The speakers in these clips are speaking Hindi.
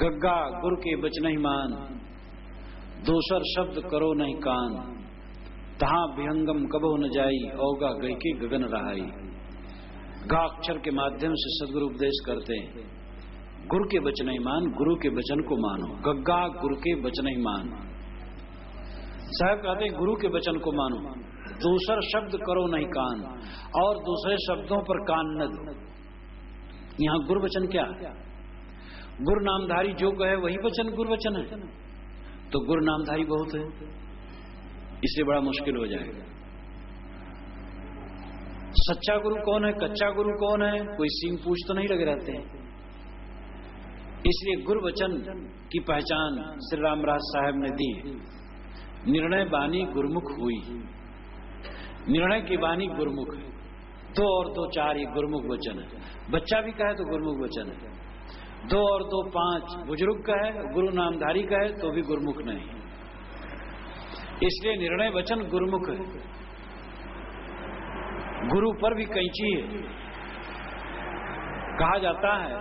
गग्गा गुर के बचन ही मान, दोसर शब्द करो नहीं कान, तहां विहंगम कबो न जाई, औगा गई के गगन रहाई। गा अक्षर के माध्यम से सदगुरु उपदेश करते हैं, गुरु के बचन ही मान, गुरु के वचन को मानो। गग्गा गुरु के वचन ही मान। साहब कहते हैं गुरु के वचन को मानो, दूसर शब्द करो नहीं कान, और दूसरे शब्दों पर कान न दो। यहां गुरु वचन क्या है? गुरु नामधारी जो कहे वही वचन गुरु वचन है। तो गुरु नामधारी बहुत है, इसलिए बड़ा मुश्किल हो जाएगा। सच्चा गुरु कौन है, कच्चा गुरु कौन है, कोई सींग पूछ तो नहीं लगे रहते हैं। इसलिए गुरु वचन की पहचान श्री रामराज साहब ने दी। निर्णय बानी गुरुमुख हुई, निर्णय की बानी गुरुमुख है। 2 और 2 4 ये गुरुमुख वचन है। बच्चा भी कहे तो गुरुमुख वचन है। 2 और 2 5 बुजुर्ग कहे, गुरु नामधारी कहे तो भी गुरुमुख नहीं। इसलिए निर्णय वचन गुरुमुख है। गुरु पर भी कैंची है। कहा जाता है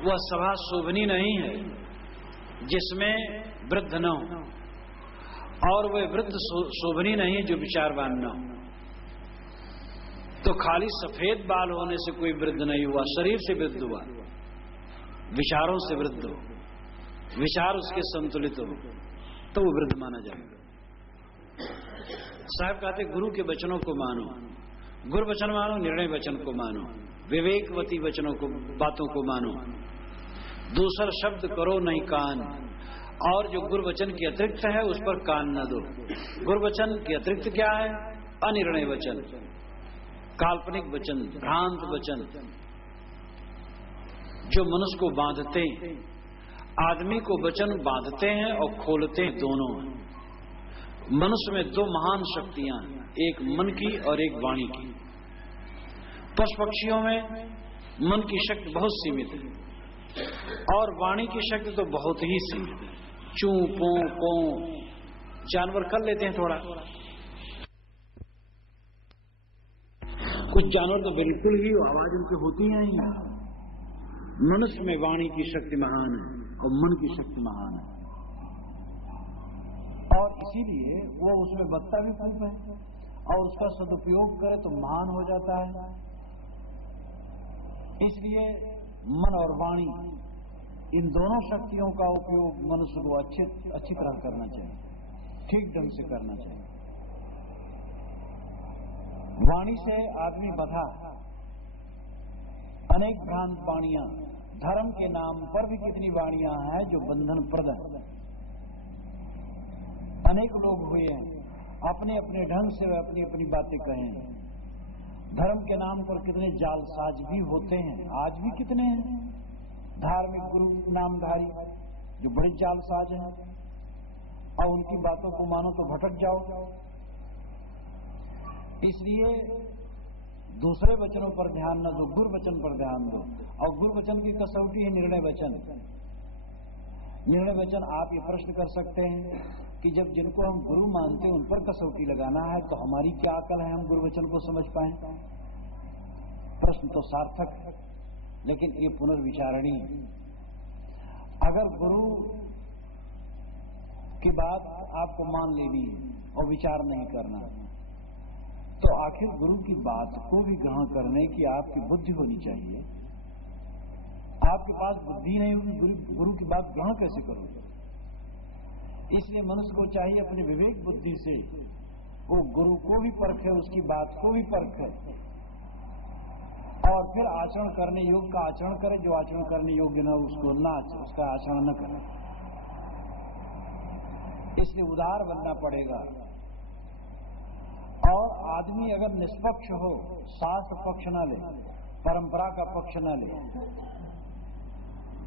वह सभा शोभनी नहीं है जिसमें वृद्ध न हो, और वह वृद्ध शोभनी नहीं है जो विचारवान न हो। तो खाली सफेद बाल होने से कोई वृद्ध नहीं हुआ, शरीर से वृद्ध हुआ, विचारों से वृद्ध हो, विचार उसके संतुलित हो, तो वो वृद्ध माना जाएगा। साहब कहते गुरु के वचनों को मानो, गुरु वचन मानो, निर्णय वचन को मानो, विवेकवती वचनों को, बातों को मानो। दूसरा शब्द करो नहीं कान, और जो गुरु वचन के अतिरिक्त है उस पर कान न दो। गुरु वचन के अतिरिक्त क्या है? अनिर्णय वचन, काल्पनिक वचन, भ्रांत वचन, जो मनुष्य को बांधते हैं। आदमी को वचन बांधते हैं और खोलते हैं, दोनों हैं। मनुष्य में 2 महान शक्तियां हैं, एक मन की और एक वाणी की। पशु पक्षियों में मन की शक्ति बहुत सीमित है और वाणी की शक्ति तो बहुत ही सीमित है। चू पो पो जानवर कर लेते हैं थोड़ा, कुछ जानवर तो बिल्कुल ही आवाज उनकी होती है ही। मनुष्य में वाणी की शक्ति महान है और मन की शक्ति महान है, और इसीलिए वो उसमें बदता भी खूब है, और उसका सदुपयोग करे तो महान हो जाता है। इसलिए मन और वाणी, इन दोनों शक्तियों का उपयोग मनुष्य को अच्छी तरह करना चाहिए, ठीक ढंग से करना चाहिए। वाणी से आदमी बधा, अनेक भ्रांत वाणियां, धर्म के नाम पर भी कितनी वाणियां हैं जो बंधन प्रद हैं। अनेक लोग हुए हैं, अपने अपने ढंग से वे अपनी अपनी बातें कहें। धर्म के नाम पर कितने जालसाज भी होते हैं, आज भी कितने हैं धार्मिक गुरु नामधारी जो बड़े जालसाज हैं, और उनकी बातों को मानो तो भटक जाओ। इसलिए दूसरे वचनों पर ध्यान न दो, गुरु वचन पर ध्यान दो। और गुरु वचन की कसौटी है निर्णय वचन। निर्णय वचन आप ये प्रश्न कर सकते हैं कि जब जिनको हम गुरु मानते हैं उन पर कसौटी लगाना है तो हमारी क्या अकल है हम गुरु वचन को समझ पाएं? प्रश्न तो सार्थक है, लेकिन ये पुनर्विचारणीय। अगर गुरु की बात आपको मान लेनी है और विचार नहीं करना, तो आखिर गुरु की बात को भी ग्रहण करने की आपकी बुद्धि होनी चाहिए। आपके पास बुद्धि नहीं होगी, गुरु की बात ग्रहण कैसे करोगे? इसलिए मनुष्य को चाहिए अपनी विवेक बुद्धि से वो गुरु को भी परखे, उसकी बात को भी परखे, और फिर आचरण करने योग्य का आचरण करे। जो आचरण करने योग्य न उसको उसका आचरण न करे। इसलिए उदार बनना पड़ेगा। और आदमी अगर निष्पक्ष हो, शास्त्र पक्ष न ले, परंपरा का पक्ष न ले,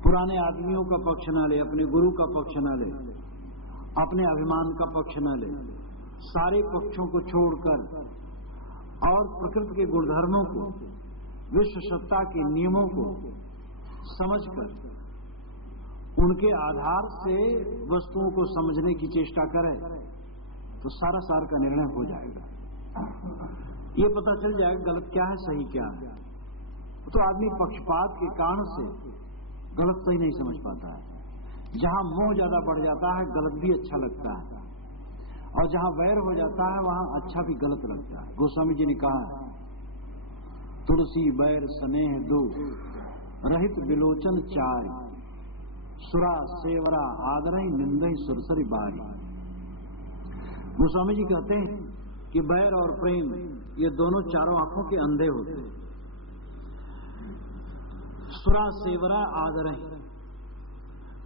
पुराने आदमियों का पक्ष न ले, अपने गुरु का पक्ष न ले, अपने अभिमान का पक्ष न ले, सारे पक्षों को छोड़कर और प्रकृति के गुणधर्मों को, विश्व सत्ता के नियमों को समझकर उनके आधार से वस्तुओं को समझने की चेष्टा करे तो सारा सार का निर्णय हो जाएगा। ये पता चल जाएगा गलत क्या है, सही क्या है। तो आदमी पक्षपात के कारण से गलत सही नहीं समझ पाता है। जहां मोह ज्यादा बढ़ जाता है गलत भी अच्छा लगता है, और जहां वैर हो जाता है वहां अच्छा भी गलत लगता है। गोस्वामी जी ने कहा, तुलसी बैर स्नेह दो रहित विलोचन चाय, सुरा सेवरा आदरई निंदई सुरसरी बारी। गोस्वामी जी कहते हैं कि बैर और प्रेम ये दोनों चारों आंखों के अंधे होते हैं। सुरा सेवरा आदरई,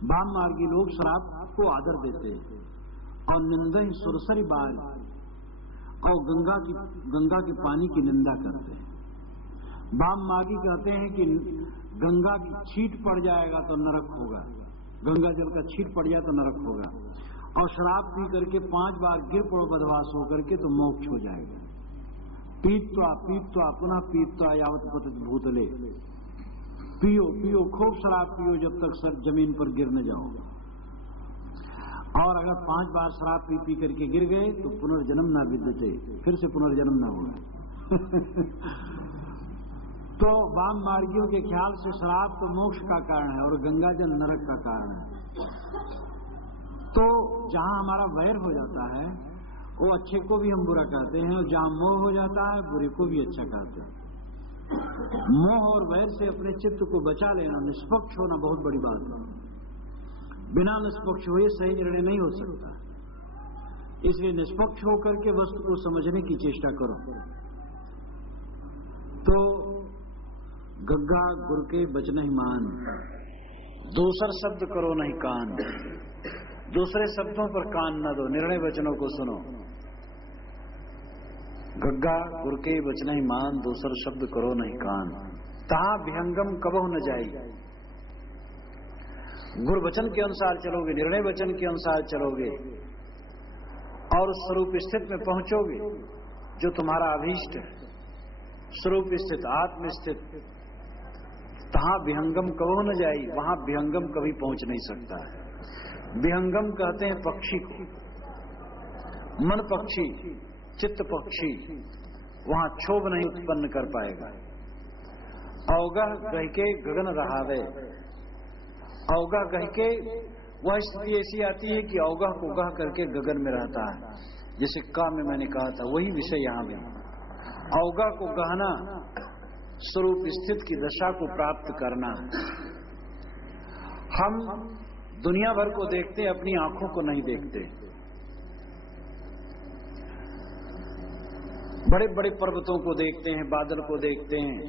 वाम मार्गी लोग शराब को आदर देते हैं, और निंदई सुरसरी बारी, और गंगा के पानी की निंदा करते हैं। वाम मार्गी कहते हैं कि गंगा की छींट पड़ जाएगा तो नरक होगा, गंगा जल का छींट पड़ जाए तो नरक होगा, और शराब पी करके 5 बार गिर पड़ो बदवास होकर के तो मोक्ष हो जाएगा। पीत्वा पीत्वा पुनः पीत्वा यावत पतित भूतले, पियो पियो खूब शराब पियो जब तक सर जमीन पर गिर न जाओ, और अगर 5 बार शराब पी पी करके गिर गए तो पुनर्जन्म ना विद्यते, फिर से पुनर्जन्म ना होगा। तो वाम मार्गियों के ख्याल से शराब तो मोक्ष का कारण है और गंगाजल नरक का कारण है। तो जहां हमारा वैर हो जाता है वो अच्छे को भी हम बुरा कहते हैं, और जहां मोह हो जाता है बुरे को भी अच्छा कहते हैं। मोह और वैर से अपने चित्त को बचा लेना, निष्पक्ष होना बहुत बड़ी बात है। बिना निष्पक्ष हुए सही निर्णय नहीं हो सकता, इसलिए निष्पक्ष होकर के वस्तु को समझने की चेष्टा करो। तो गग्गा गुर के बचन ही मान, दूसर शब्द करो नहीं कान, दूसरे शब्दों पर कान न दो, निर्णय वचनों को सुनो। गग्गा गुर के बचन ही मान, दूसर शब्द करो नहीं कान, तहां विहंगम कबहु न जाई। गुर वचन के अनुसार चलोगे, निर्णय वचन के अनुसार चलोगे, और उस स्वरूप स्थित में पहुंचोगे जो तुम्हारा अभीष्ट है, स्वरूप स्थित आत्म स्थित, तहां विहंगम कबहु न जाई, वहां विहंगम कभी पहुंच नहीं सकता है। विहंगम कहते हैं पक्षी को, मन पक्षी, चित्त पक्षी, वहां क्षोभ नहीं उत्पन्न कर पाएगा। अवगह कह के गगन रहावे, अवगह कह के वह स्थिति ऐसी आती है कि अवगह को गह करके गगन में रहता है, जैसे का में मैंने कहा था वही विषय यहां भी। अवगह को गहना, स्वरूप स्थित की दशा को प्राप्त करना। हम दुनिया भर को देखते हैं, अपनी आंखों को नहीं देखते। बड़े बड़े पर्वतों को देखते हैं, बादल को देखते हैं,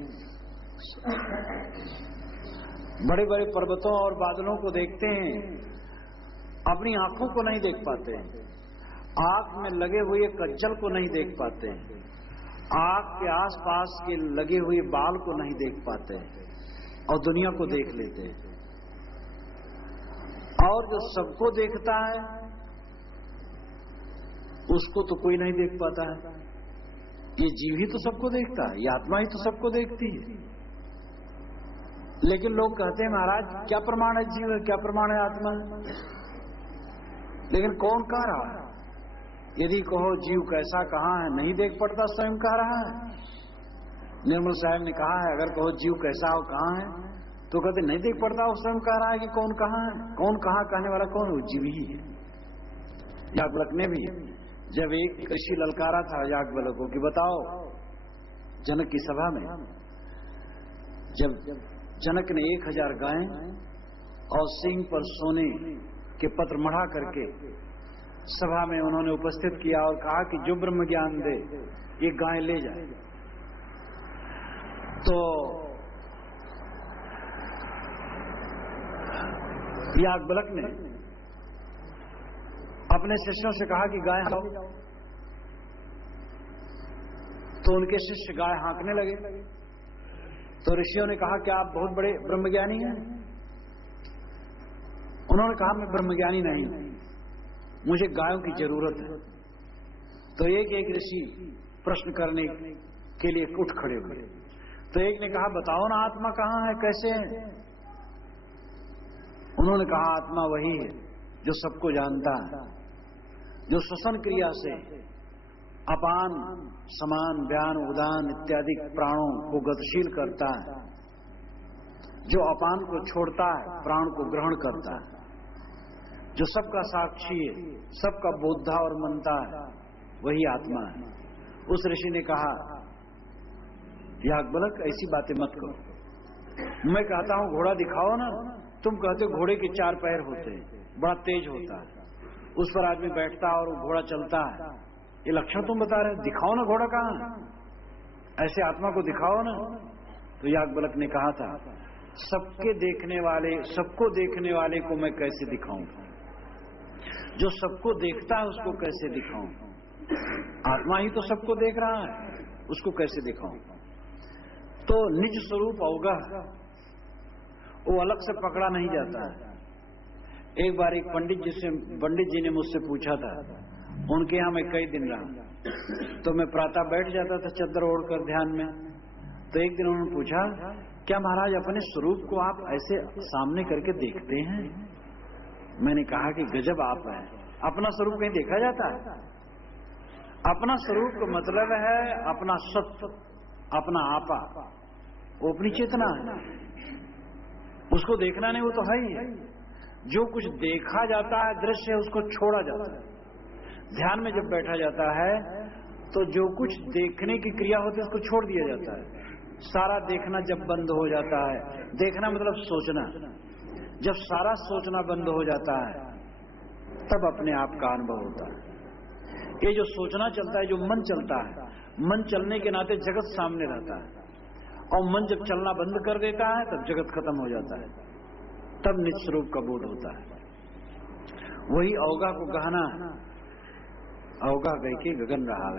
बड़े बड़े पर्वतों और बादलों को देखते हैं, अपनी आंखों को नहीं देख पाते। आंख में लगे हुए कज्जल को नहीं देख पाते, आंख के आसपास के लगे हुए बाल को नहीं देख पाते, और दुनिया को देख लेते हैं। और जो सबको देखता है उसको तो कोई नहीं देख पाता है। ये जीव ही तो सबको देखता है, ये आत्मा ही तो सबको देखती है। लेकिन लोग कहते हैं महाराज क्या प्रमाण है जीव है, क्या प्रमाण है आत्मा है, लेकिन कौन कह रहा है? यदि कहो जीव कैसा कहाँ है, नहीं देख पड़ता, स्वयं कह रहा है। निर्मल साहब ने कहा है अगर कहो जीव कैसा हो कहाँ है, तो कहते नहीं देख पड़ता, वो स्वयं कह रहा है कि कौन कहाँ है। कौन कहाँ कहने वाला कौन है? जीव ही है। याज्ञवल्क्य ने भी जब एक ऋषि ललकारा था याज्ञवल्क्य को कि बताओ, जनक की सभा में जब जनक ने 1000 गायें और सिंह पर सोने के पत्र मढ़ा करके सभा में उन्होंने उपस्थित किया और कहा कि जो ब्रह्म ज्ञान दे ये गाय ले जाए, तो याज्ञवल्क्य ने अपने शिष्यों से कहा कि गाय हाँको, तो उनके शिष्य गाय हाँकने लगे। तो ऋषियों ने कहा कि आप बहुत बड़े ब्रह्मज्ञानी हैं। उन्होंने कहा मैं ब्रह्मज्ञानी नहीं हूं, मुझे गायों की जरूरत है। तो एक एक ऋषि प्रश्न करने के लिए उठ खड़े हुए। तो एक ने कहा बताओ ना आत्मा कहाँ है, कैसे है? उन्होंने कहा आत्मा वही है जो सबको जानता है, जो श्वसन क्रिया से अपान, समान, व्यान, उदान इत्यादि प्राणों को गतिशील करता है, जो अपान को छोड़ता है, प्राण को ग्रहण करता है, जो सबका साक्षी है, सबका बोधा और मनता है, वही आत्मा है। उस ऋषि ने कहा, याज्ञवल्क्य ऐसी बातें मत करो। मैं कहता हूं घोड़ा दिखाओ ना, तुम कहते हो घोड़े के 4 पैर होते हैं, बड़ा तेज होता है, उस पर आदमी बैठता है और वो घोड़ा चलता है। ये लक्षण तुम बता रहे, दिखाओ ना घोड़ा कहां, ऐसे आत्मा को दिखाओ ना। तो याज्ञवल्क्य ने कहा था, सबके देखने वाले, सबको देखने वाले को मैं कैसे दिखाऊं, जो सबको देखता है उसको कैसे दिखाऊं? आत्मा ही तो सबको देख रहा है, उसको कैसे दिखाऊं? तो निज स्वरूप अवगह वो अलग से पकड़ा नहीं जाता है। एक बार एक पंडित जी ने मुझसे पूछा था, उनके यहां मैं कई दिन रहा, तो मैं प्रातः बैठ जाता था चद्दर ओढ़कर ध्यान में। तो एक दिन उन्होंने पूछा, क्या महाराज अपने स्वरूप को आप ऐसे सामने करके देखते हैं? मैंने कहा कि गजब आप है, अपना स्वरूप कहीं देखा जाता है? अपना स्वरूप का मतलब है अपना सत्य, अपना आपा, वो अपनी चेतना है, उसको देखना नहीं, वो तो है ही है। जो कुछ देखा जाता है दृश्य है, उसको छोड़ा जाता है। ध्यान में जब बैठा जाता है तो जो कुछ देखने की क्रिया होती है उसको छोड़ दिया जाता है। सारा देखना जब बंद हो जाता है, देखना मतलब सोचना, जब सारा सोचना बंद हो जाता है तब अपने आप का अनुभव होता है। ये जो सोचना चलता है, जो मन चलता है, मन चलने के नाते जगत सामने रहता है, और मन जब चलना बंद कर देता है तब जगत खत्म हो जाता है, तब निस्वरूप का बोध होता है। वही अवगा को गहना, अवगा गई के गगन रहा।